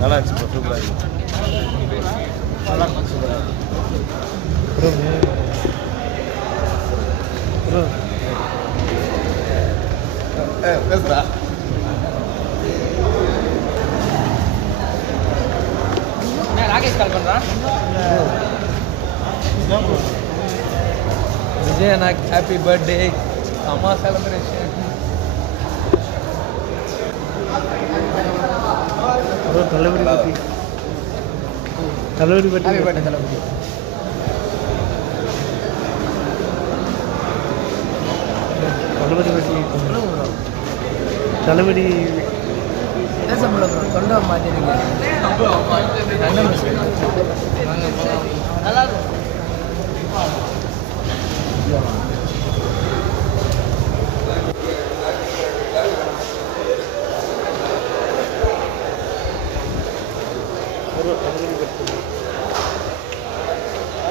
நல்லா இருந்துச்சு ப்ரோ, சூப்பராக இருக்கு. நல்லா இருக்கு, சூப்பராக இருக்கு. பேசுறா ராகேஷ் கால் பண்ணுறான். விஜய் அண்ணாக்கு ஹாப்பி பர்த்டே, அம்மா செலிப்ரேஷன். தளபதி பற்றி தளபதி பற்றி ஹாப்பி பர்த்டே தளபதி. தளபதி பற்றி தளபதி கொண்டு வர மாட்டேங்க. நல்லா இருக்கும்.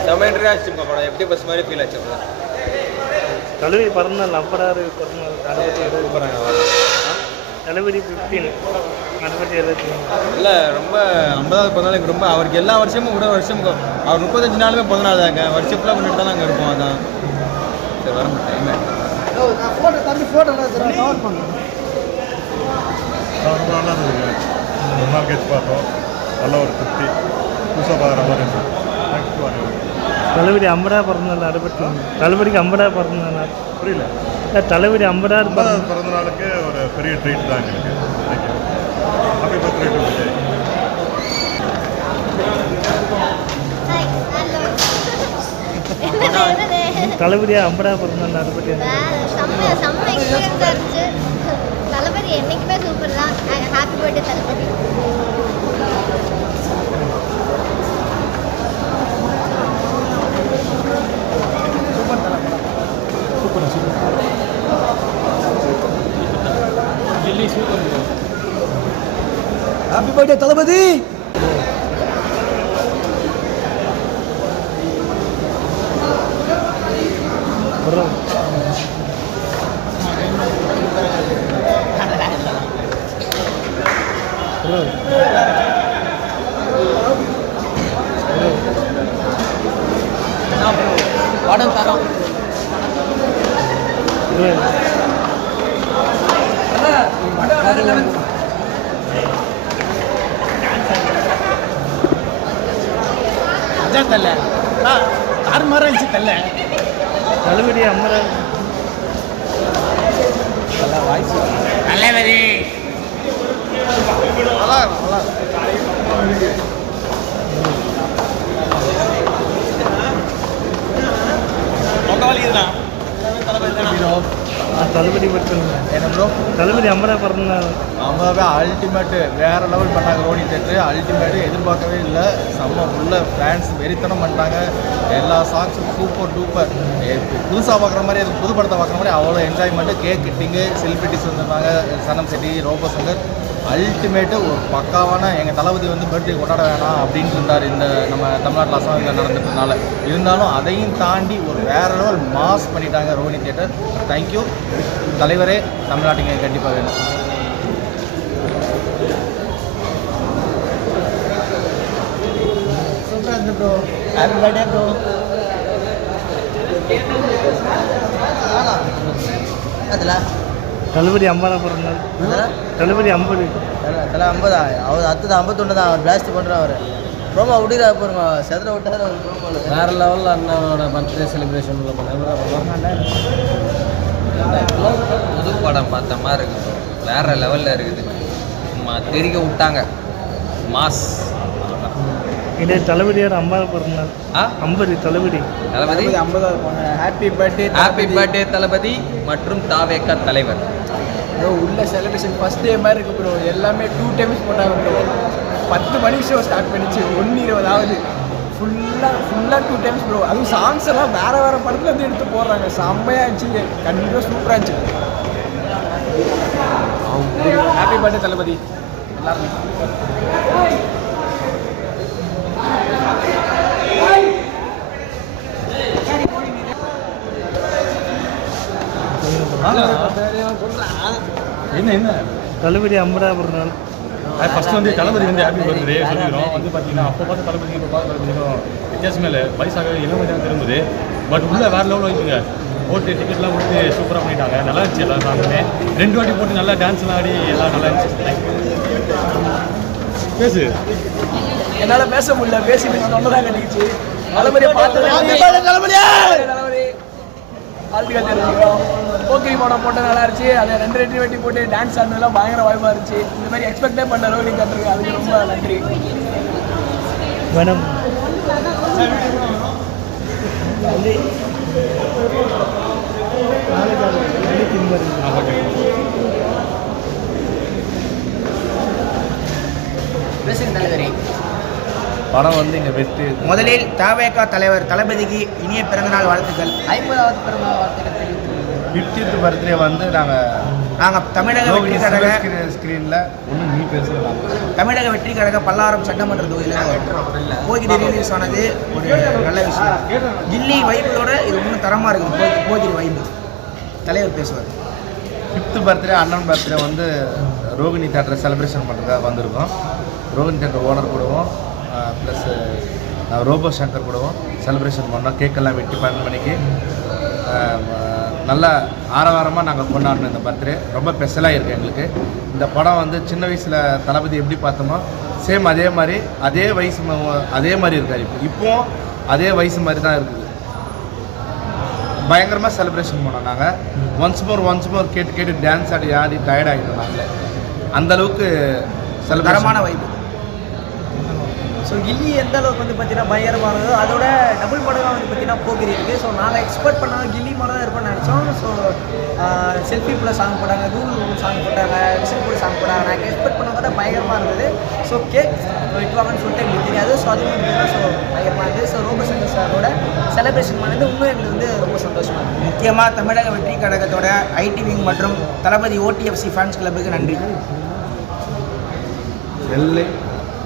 செம்ம இன்ட்ரெஸ்ட் படம். எப்படி பஸ் மாதிரி ஃபீல் ஆச்சு? தளபதி பிறந்தாள் நம்பராரு பிறந்தாள் தளபதி 15 தளபதி 23 இல்லை ரொம்ப 50வது பிறந்தநாள் எனக்கு ரொம்ப அவருக்கு எல்லா வருஷமும் ஒரு வருஷம் அவர் 35 நாளுமே பிறந்தநாள் தாங்க. வருஷம் ஃபுல்லாக பண்ணிட்டு தான் நாங்கள் இருப்போம். அதான் சரி வர மாட்டேன். பார்த்தோம். நல்ல ஒரு திருப்தி. புதுசாக பார்க்குற மாதிரி இருந்துச்சு. தளபதி 50 பிறந்தநாள் அடுப்பட்டு தளபதிக்கு 50 பிறந்தநாள் புரியல. தளபதி 50 பிறந்த நாளுக்கு ஒரு பெரிய ட்ரீட் தான் எங்களுக்கு. Happy birthday to Vijay. Thalapathy 50 பிறந்தநாள் அடுப்பட்டு தளபதி என்னைக்குமே சூப்பர் தான். Happy birthday Thalapathy. Happy birthday Thalapathy. படம் தரோம். தள்ள ஆறு மாதம் இருந்துச்சு தள்ள. தளபதி 50 வாய்ஸ் தளபதி நல்லா நல்லா தளபதி மட்டும் என்ன ப்ரோ? தளபதி 50 பிறந்தநாள். ஆமாவே அல்டிமேட்டு வேறு லெவல் பண்ணாங்க. ரோனி தேட்ரு அல்டிமேட்டு எதிர்பார்க்கவே இல்லை. செம்ம உள்ள ஃபேன்ஸ் வெறித்தனம் பண்ணிட்டாங்க. எல்லா சாங்ஸும் சூப்பர் டூப்பர். புதுசாக பார்க்குற மாதிரி அது புது படத்தை பார்க்குற மாதிரி அவ்வளோ என்ஜாய்மெண்ட்டு. கேக் கிட்டிங்கு செலிபிரிட்டிஸ் வந்திருந்தாங்க. சனம் செட்டி, ரோபோ சங்கர். அல்டிமேட்டு ஒரு பக்காவான எங்கள் தளபதி வந்து பர்த்டே கொண்டாட வேணாம் அப்படின்ட்டு இருந்தார். இந்த நம்ம தமிழ்நாட்டில் அசாமில் நடந்துட்டதுனால இருந்தாலும் அதையும் தாண்டி ஒரு வேறு லெவல் மாஸ் பண்ணிட்டாங்க ரோனி தியேட்டர். தேங்க்யூ தலைவரே. தமிழ்நாட்டுக்கு கண்டிப்பாக வேணும். சூப்பராக இருந்து ப்ரோ. Happy birthday bro. அதில் தளபதி 50 பிறந்தநாள். தளபதி 50 தலை 50 அவர் அடுத்தது 51 தான். அவர் பிளாஸ்ட் பண்ணுறான். அவர் ப்ரோமோ விடுறா பாருங்க. செதற விட்டார் அவர் ப்ரோமோவில். வேறு லெவலில் அண்ணனோட பர்த்டே செலிப்ரேஷன் உள்ள படம். புது படம் பார்த்த மாதிரி இருக்குது. வேறு லெவலில் இருக்குது. தெரிக்க விட்டாங்க மாஸ். இதே தளபதியார் 50 பிறந்தநாள். 50 தளபதி 50 ஹாப்பி பர்த்டே. ஹாப்பி பர்த்டே தளபதி மற்றும் தாவேக்கா தலைவர். ப்ரோ உள்ள செலிப்ரேஷன் ஃபஸ்ட் டே மாதிரி இருக்குது ப்ரோ. எல்லாமே 2 டைம்ஸ் போட்டாங்க ப்ரோ. 10 மணிக்கு ஷோ ஸ்டார்ட் பண்ணிச்சு. 1:20 ஃபுல்லாக 2 டைம்ஸ் ப்ரோ. அதுவும் சாங்ஸ் எல்லாம் வேறு படத்துலேருந்து எடுத்து போடுறாங்க. செம்மையாக இருந்துச்சு. கண்டிப்பாக சூப்பராக இருந்துச்சு. ஹாப்பி பர்த்டே தளபதி. எல்லாரும் என்ன தளபதி 50வது பிறந்தநாள். ஃபஸ்ட்டு வந்து தளபதி வந்து ஹாப்பி பர்த்டே சொல்லிக்கிறோம். வந்து பார்த்தீங்கன்னா அப்போ பார்த்து தளபதி இப்போ பார்த்து தளபதிக்கும் வித்தியாசமே இல்லை. வயசாக இளமை தான் திரும்புது. பட் உள்ள வேறு லெவலில் வைக்குங்க. போட்டு டிக்கெட்லாம் கொடுத்து சூப்பராக பண்ணிட்டாங்க. நல்லா இருந்துச்சு எல்லாம் சாங்குமே. 2 வாட்டி போட்டு நல்லா டான்ஸ்லாம் ஆடி எல்லாம் நல்லா இருந்துச்சு. பேசு. என்னால் பேச முடியல, பேசி தொண்டதான் கட்டிக்கிச்சு. தளபதியை பார்த்தது தளபதி வாழ்த்துக்கள் தெரிஞ்சுக்கிறோம். போக்கிரி படம் போட்டு நல்லா இருந்துச்சு. அதை 2 வாட்டி போட்டு டான்ஸ் ஆடினதுலாம் பயங்கர வாய்ப்பாக இருந்துச்சு. இந்த மாதிரி எக்ஸ்பெக்டே பண்ண ரோலி கட்டுருக்கு, அதுக்கு ரொம்ப நன்றி. வனம் படம் வந்து இங்கே வெற்றி. முதலில் தவேகா தலைவர் தளபதிக்கு இனிய பிறந்தநாள் வாழ்த்துக்கள். 50வது பிறந்தநாள் வாழ்த்துக்கள். 50th பர்த்டே வந்து நாங்கள் தமிழக வெற்றி கழக ஸ்க்ரீனில் ஒன்றும் நீ பேசலாம். தமிழக வெற்றி கழக பல்லாரம் சட்டமன்ற தொகுதியில் போகிரி ரிலீஸ் ஆனது ஒரு நல்ல விஷயம். கில்லி வைப்போட இது இன்னும் தரமாக இருக்குது. போகிரி வைப்பு தலைவர் பேசுவார். 5th பர்த்டே அண்ணன் பர்த்டே வந்து ரோகிணி தேட்டரை செலிப்ரேஷன் பண்ணுறதுக்காக வந்திருக்கோம். ரோகிணி தேட்டர் ஓனர் கூடவும் ப்ளஸ் ரோபோ சங்கர் கூடவும் செலிப்ரேஷன் பண்ணோம். கேக்கெல்லாம் வெட்டி 12 மணிக்கு நல்லா ஆரவாரமாக நாங்கள் கொண்டாடணும். இந்த பர்த்டே ரொம்ப ஸ்பெஷலாக இருக்குது எங்களுக்கு. இந்த படம் வந்து சின்ன வயசில் தளபதி எப்படி பார்த்தோமோ சேம் அதே மாதிரி அதே மாதிரி இருக்காது. இப்போவும் அதே வயசு மாதிரி தான் இருக்குது. பயங்கரமாக செலிப்ரேஷன் பண்ணோம். நாங்கள் ஒன்ஸ் மோர் கேட்டு டான்ஸ் ஆடி டயர்ட் ஆகிட்டோம். நாங்கள் அந்தளவுக்கு தரமான வைப்பு. ஸோ கில்லி எந்த அளவுக்கு வந்து பார்த்தீங்கன்னா பயங்கரமானதோ அதோட டபுள் மடங்காக வந்து பார்த்தீங்கன்னா போகிரி இருக்குது. ஸோ நாங்கள் எக்ஸ்பெக்ட் பண்ணால் கில்லி மாதிரி தான் இருப்போம்னு நினச்சோம். ஸோ செல்ஃபி கூட சாங் போட்டாங்க, கூகுள் சாங் போட்டாங்க, விசில் கூட சாங் போட்டாங்க. நாங்கள் எக்ஸ்பெக்ட் பண்ண பயங்கரமாக இருந்தது. ஸோ கேக் வெட்டுவாங்கன்னு சொல்லிட்டு எங்களுக்கு தெரியாது. ஸோ அது வந்து ஸோ பயங்கரமாக இருந்தது. ஸோ ரோபோ சங்கர் சாரோட செலிப்ரேஷன் பண்ணது இன்னும் எங்களுக்கு வந்து ரொம்ப சந்தோஷமாக இருக்குது. முக்கியமாக தமிழக வெற்றி கழகத்தோட ஐடி விங் மற்றும் தளபதி ஓடிஎஃப்சி ஃபேன்ஸ் கிளப்புக்கு நன்றி.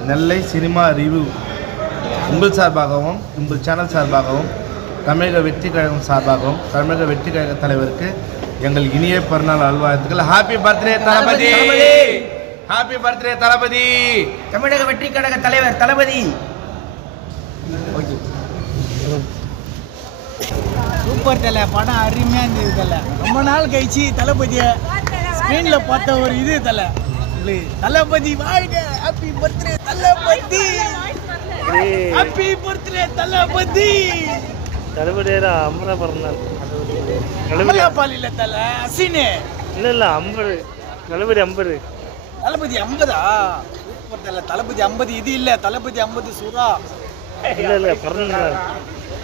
நெல்லை சினிமா ரிவ்யூ உங்கள் சார்பாகவும் உங்கள் சேனல் சார்பாகவும் தமிழக வெற்றி கழகம் சார்பாகவும் தமிழக வெற்றி கழக தலைவருக்கு எங்கள் இனிய பிறந்தநாள் நல்வாழ்த்துக்கள். Happy birthday Thalapathy. Happy birthday தளபதி. தமிழக வெற்றி கழக தலைவர் தளபதி. சூப்பர் தலை படம் அருமையாக இருந்தது தலை. ரொம்ப நாள் கழிச்சு தளபதியை ஸ்க்ரீனில் பார்த்த ஒரு இது தலை. தளபதி வாழ்க. Happy birthday Thalapathy. Happy birthday தளபதி. தளபதியோட 50வது பிறந்தநாள். அமலாபால் இல்லை தலை, அசினே இல்லை 50. தளபதி 50. தளபதி 50ஆ? சூப்பர் தலை. தளபதி 50 இது இல்லை, தளபதி 50 சுறா. இல்லை பிறந்தநாள்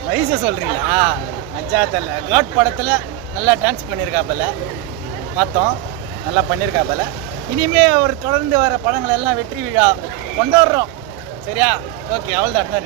வயசை சொல்கிறீங்களா? அஜா தலை காட் படத்தில் நல்லா டான்ஸ் பண்ணியிருக்காப்பல, பார்த்தோம். நல்லா பண்ணியிருக்காப்பல. இனிமே அவர் தொடர்ந்து வர படங்கள் எல்லாம் வெற்றி விழா கொண்டாடுறோம். சரியா? ஓகே, அவ்வளோதான்.